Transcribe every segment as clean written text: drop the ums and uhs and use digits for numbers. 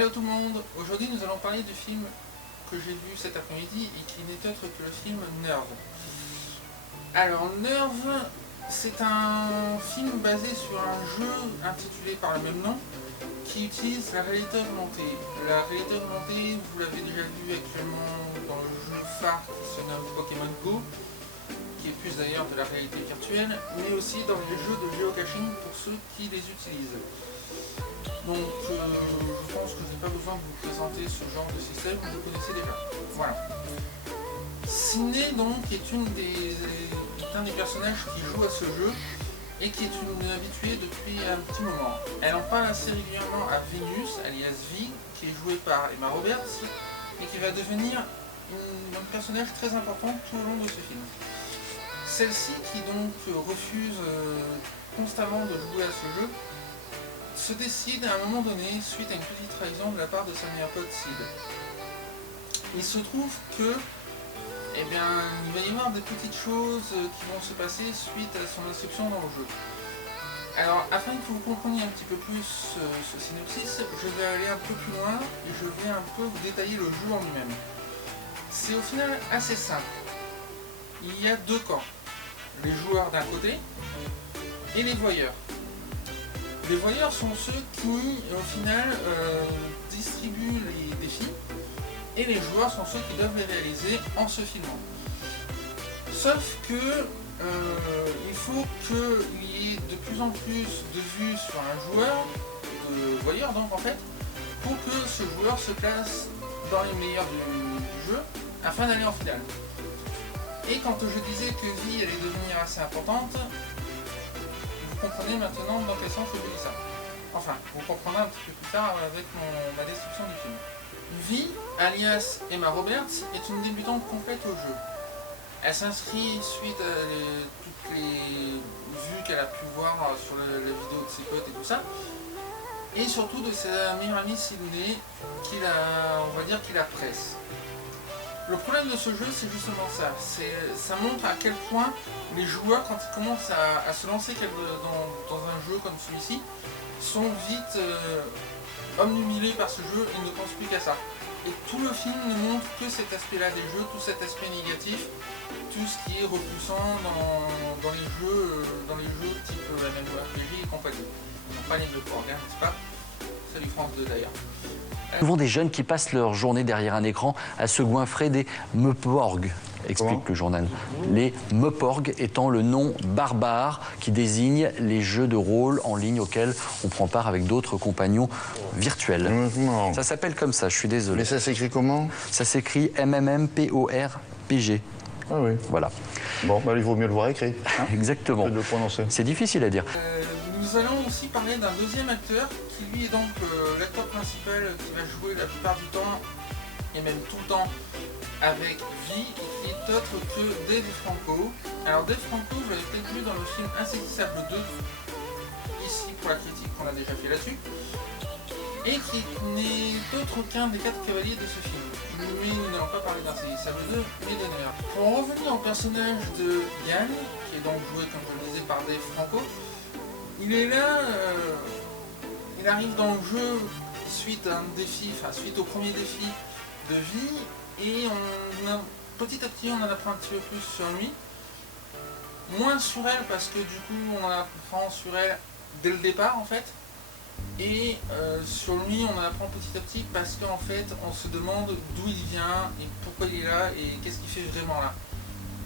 Hello tout le monde, aujourd'hui nous allons parler du film que j'ai vu cet après-midi et qui n'est autre que le film Nerve. Alors Nerve, c'est un film basé sur un jeu intitulé par le même nom qui utilise la réalité augmentée. La réalité augmentée, vous l'avez déjà vu actuellement dans le jeu phare qui se nomme Pokémon Go, qui est plus d'ailleurs de la réalité virtuelle, mais aussi dans les jeux de géocaching pour ceux qui les utilisent. Donc je pense que je n'ai pas besoin de vous présenter ce genre de système, vous le connaissez déjà. Voilà. Ciné donc est un des personnages qui joue à ce jeu et qui est une habituée depuis un petit moment. Elle en parle assez régulièrement à Venus, alias V, qui est jouée par Emma Roberts et qui va devenir un personnage très important tout au long de ce film. Celle-ci qui donc refuse constamment de jouer à ce jeu se décide à un moment donné, suite à une petite trahison de la part de sa meilleure pote Sid. Il se trouve que, il va y avoir des petites choses qui vont se passer suite à son inscription dans le jeu. Alors, afin que vous compreniez un petit peu plus ce synopsis, je vais aller un peu plus loin et je vais un peu vous détailler le jeu en lui-même. C'est au final assez simple. Il y a deux camps. Les joueurs d'un côté et les voyeurs. Les voyeurs sont ceux qui, au final, distribuent les défis, et les joueurs sont ceux qui doivent les réaliser en se filmant. Sauf que il faut qu'il y ait de plus en plus de vues sur un joueur, de voyeurs donc en fait, pour que ce joueur se place dans les meilleurs du jeu, afin d'aller en finale. Et quand je disais que vie allait devenir assez importante, vous comprenez maintenant dans quel sens je dis ça. Enfin, vous comprendrez un petit peu plus tard avec ma description du film. Vi, alias Emma Roberts, est une débutante complète au jeu. Elle s'inscrit suite à toutes les vues qu'elle a pu voir sur la vidéo de ses potes et tout ça, et surtout de sa meilleure amie Sydney, on va dire, qui la presse. Le problème de ce jeu, c'est justement ça. Ça montre à quel point les joueurs, quand ils commencent à se lancer dans un jeu comme celui-ci, sont vite omnubilés par ce jeu et ne pensent plus qu'à ça. Et tout le film ne montre que cet aspect-là des jeux, tout cet aspect négatif, tout ce qui est repoussant dans les jeux type MMORPG et compagnie. Compagnie de Porg, n'est-ce pas? Salut France 2 d'ailleurs. Souvent des jeunes qui passent leur journée derrière un écran à se goinfrer des meuporgs, explique le journal. Les meuporgs étant le nom barbare qui désigne les jeux de rôle en ligne auxquels on prend part avec d'autres compagnons virtuels. Non. Ça s'appelle comme ça, je suis désolé. Mais ça s'écrit comment? Ça s'écrit MMMPORPG. Ah oui. Voilà. Bon, bah, il vaut mieux le voir écrit. Hein, exactement. que de le prononcer. C'est difficile à dire. Nous allons aussi parler d'un deuxième acteur qui lui est donc l'acteur principal qui va jouer la plupart du temps et même tout le temps avec Vi, qui est autre que Dave Franco. Alors Dave Franco, vous l'avez peut-être vu dans le film Insaisissable 2, ici pour la critique qu'on a déjà fait là-dessus, et qui n'est autre qu'un des 4 cavaliers de ce film. Mais nous n'allons pas parler d'Insaisissable 2, mais de Nerve. Pour en revenir au personnage de Yann, qui est donc joué comme je le disais par Dave Franco, il est là, il arrive dans le jeu suite à un défi, suite au premier défi de vie, et petit à petit on en apprend un petit peu plus sur lui, moins sur elle parce que du coup on en apprend sur elle dès le départ en fait, et sur lui on en apprend petit à petit parce qu'en fait on se demande d'où il vient et pourquoi il est là et qu'est-ce qu'il fait vraiment là.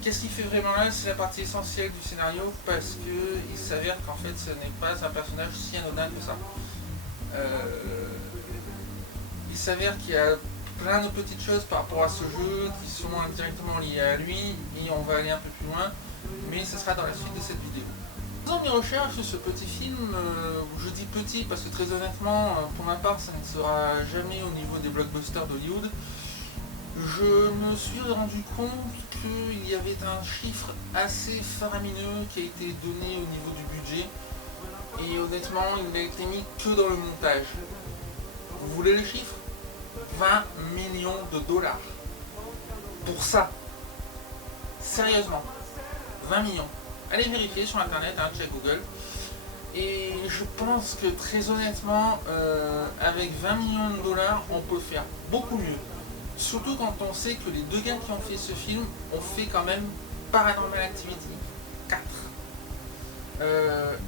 Qu'est-ce qu'il fait vraiment là? C'est la partie essentielle du scénario parce qu'il s'avère qu'en fait ce n'est pas un personnage si anodin que ça. Il s'avère qu'il y a plein de petites choses par rapport à ce jeu qui sont indirectement liées à lui et on va aller un peu plus loin, mais ce sera dans la suite de cette vidéo. En faisant mes recherches sur ce petit film, je dis petit parce que très honnêtement, pour ma part, ça ne sera jamais au niveau des blockbusters d'Hollywood. Je me suis rendu compte qu'il y avait un chiffre assez faramineux qui a été donné au niveau du budget et honnêtement il n'a été mis que dans le montage. Vous voulez les chiffres? 20 millions de dollars pour ça. Sérieusement, 20 millions. Allez vérifier sur internet, check Google. Et je pense que très honnêtement, avec 20 millions de dollars, on peut faire beaucoup mieux. Surtout quand on sait que les deux gars qui ont fait ce film ont fait quand même Paranormal Activity 4.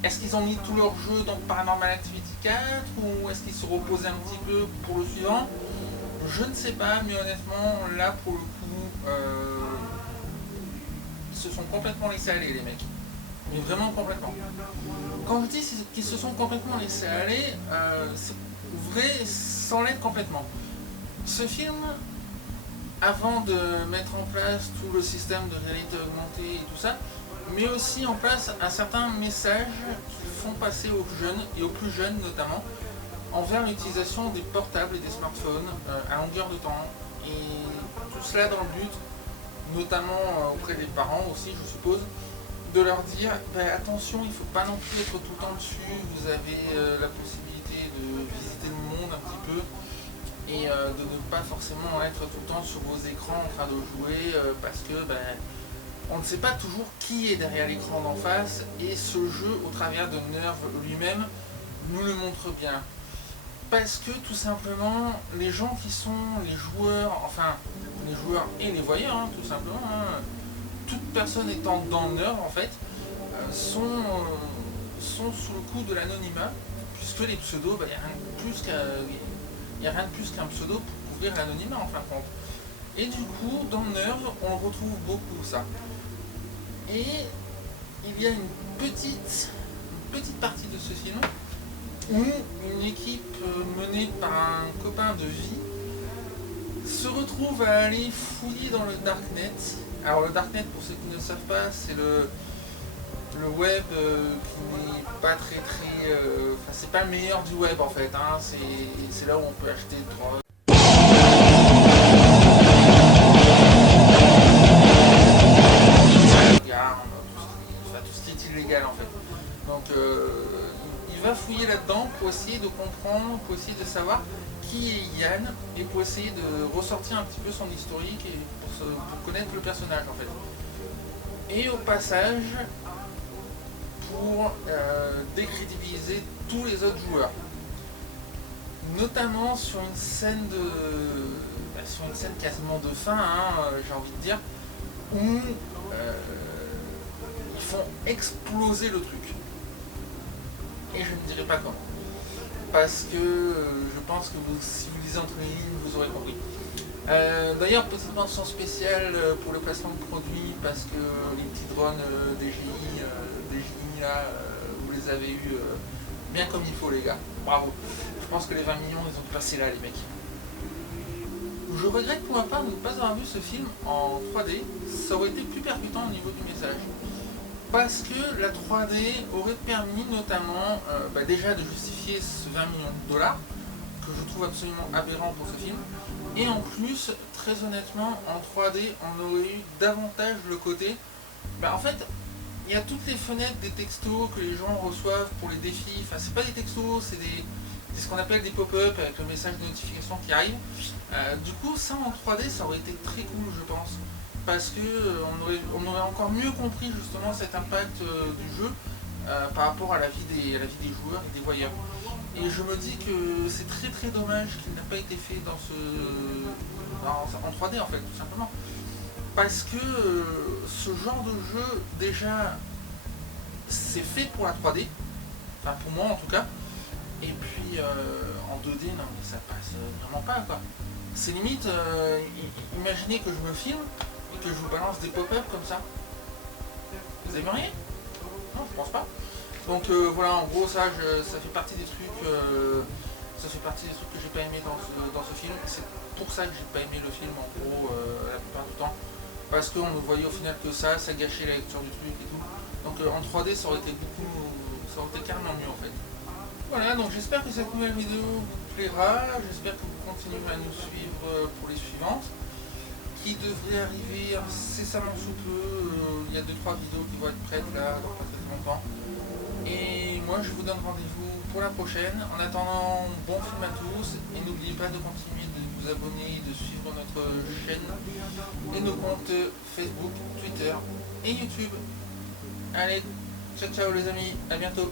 Est-ce qu'ils ont mis tout leur jeu dans Paranormal Activity 4 ou est-ce qu'ils se reposaient un petit peu pour le suivant? Je ne sais pas, mais honnêtement, là pour le coup, ils se sont complètement laissés aller les mecs. Mais vraiment complètement. Quand je dis qu'ils se sont complètement laissés aller, c'est vrai sans l'être complètement. Ce film, avant de mettre en place tout le système de réalité augmentée et tout ça, met aussi en place un certain message qu'ils font passer aux jeunes, et aux plus jeunes notamment, envers l'utilisation des portables et des smartphones à longueur de temps. Et tout cela dans le but, notamment auprès des parents aussi je suppose, de leur dire attention, il ne faut pas non plus être tout le temps dessus, vous avez la possibilité de visiter le monde un petit peu et de ne pas forcément être tout le temps sur vos écrans en train de jouer parce que on ne sait pas toujours qui est derrière l'écran d'en face et ce jeu au travers de Nerve lui-même nous le montre bien. Parce que tout simplement, les gens qui sont les joueurs, enfin les joueurs et les voyeurs, hein, tout simplement, hein, toute personne étant dans Nerve en fait, sont sous le coup de l'anonymat, puisque les pseudos, il n'y a rien de plus qu'un pseudo pour couvrir l'anonymat en fin de compte. Et du coup, dans Nerve, on retrouve beaucoup ça. Et il y a une petite partie de ce film où une équipe menée par un copain de vie se retrouve à aller fouiller dans le Darknet. Alors le Darknet, pour ceux qui ne le savent pas, c'est le web qui n'est pas très... Enfin, c'est pas le meilleur du web en fait, hein. C'est là où on peut acheter de drogue. Tout ce qui est illégal en fait. Donc il va fouiller là-dedans pour essayer de comprendre, pour essayer de savoir qui est Yann et pour essayer de ressortir un petit peu son historique et pour connaître le personnage en fait. Et au passage, pour décrédibiliser tous les autres joueurs. Notamment sur une scène quasiment de fin, hein, j'ai envie de dire, où ils font exploser le truc. Et je ne dirai pas comment. Parce que je pense que si vous lisez entre les lignes, vous aurez compris. D'ailleurs, petite mention spéciale pour le placement de produits, parce que les petits drones DJI là, vous les avez eu bien comme il faut les gars. Bravo. Je pense que les 20 millions, ils ont placé là les mecs. Je regrette pour ma part de ne pas avoir vu ce film en 3D, ça aurait été plus percutant au niveau du message. Parce que la 3D aurait permis notamment déjà de justifier ce 20 millions de dollars, que je trouve absolument aberrant pour ce film. Et en plus, très honnêtement, en 3D, on aurait eu davantage le côté... en fait, il y a toutes les fenêtres des textos que les gens reçoivent pour les défis. Enfin, c'est pas des textos, c'est ce qu'on appelle des pop-up avec le message de notification qui arrive. Du coup, ça en 3D, ça aurait été très cool, je pense. Parce que on aurait encore mieux compris justement cet impact du jeu par rapport à la vie des joueurs et des voyeurs. Et je me dis que c'est très très dommage qu'il n'a pas été fait en 3D en fait, tout simplement. Parce que ce genre de jeu, déjà, c'est fait pour la 3D, enfin pour moi en tout cas. Et puis en 2D, non mais ça passe vraiment pas quoi. C'est limite, imaginez que je me filme et que je vous balance des pop-up comme ça. Vous aimeriez? Non, je pense pas. Donc voilà, en gros ça fait partie des trucs que j'ai pas aimé dans ce film. C'est pour ça que j'ai pas aimé le film en gros la plupart du temps. Parce qu'on ne voyait au final que ça gâchait la lecture du truc et tout. Donc en 3D ça aurait été carrément mieux en fait. Voilà, donc j'espère que cette nouvelle vidéo vous plaira, j'espère que vous continuerez à nous suivre pour les suivantes, qui devraient arriver incessamment sous peu. Il y a 2-3 vidéos qui vont être prêtes là, dans pas très longtemps. Et moi je vous donne rendez-vous pour la prochaine. En attendant, bon film à tous, et n'oubliez pas de continuer de vous abonner et de suivre notre chaîne et nos comptes Facebook, Twitter et YouTube. Allez, ciao ciao les amis, à bientôt.